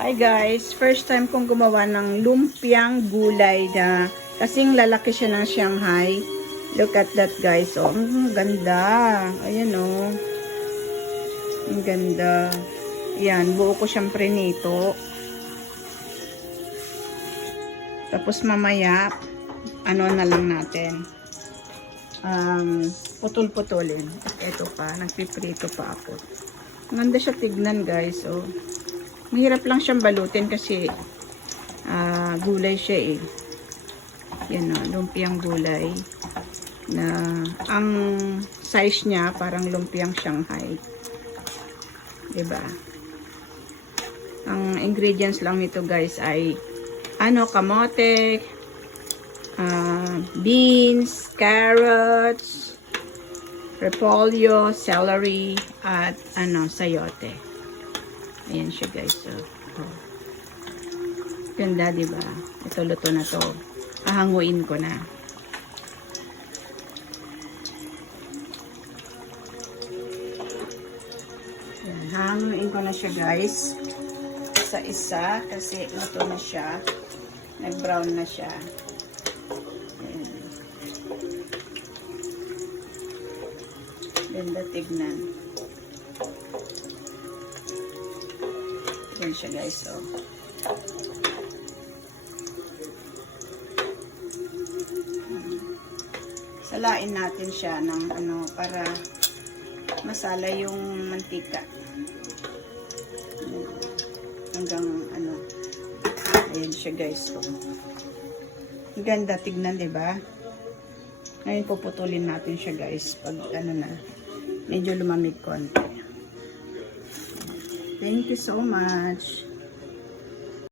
Hi guys, first time kong gumawa ng lumpiang gulay na kasing lalaki siya ng Shanghai. Look at that guys, oh, ang ganda. Ayan oh. Ang ganda. Ayan, buo ko siyang prenito. Tapos mamaya, ano na lang natin. Putol-putulin. Ito pa, nagpiprito pa ako. Ang ganda siya tignan guys, oh. Mahirap lang siyang balutin kasi gulay siya eh. Yan o, lumpiang gulay. Na ang size niya parang lumpiang Shanghai. Diba? Ang ingredients lang nito guys ay kamote, beans, carrots, repolyo, celery, at sayote. Ayan siya guys. So, ganda diba? Ito luto na to. Ahanguin ko na. Ayan, hahanguin ko na siya guys. Isa-isa kasi luto na siya. Nag-brown na siya. Ayan. Ganda tignan. Yan siya guys, oh. Salain natin siya ng para masala yung mantika. Hanggang ayan siya guys, oh. Ang ganda tignan, 'di ba? Ngayon puputulin natin siya guys pag medyo lumamig konti. Thank you so much.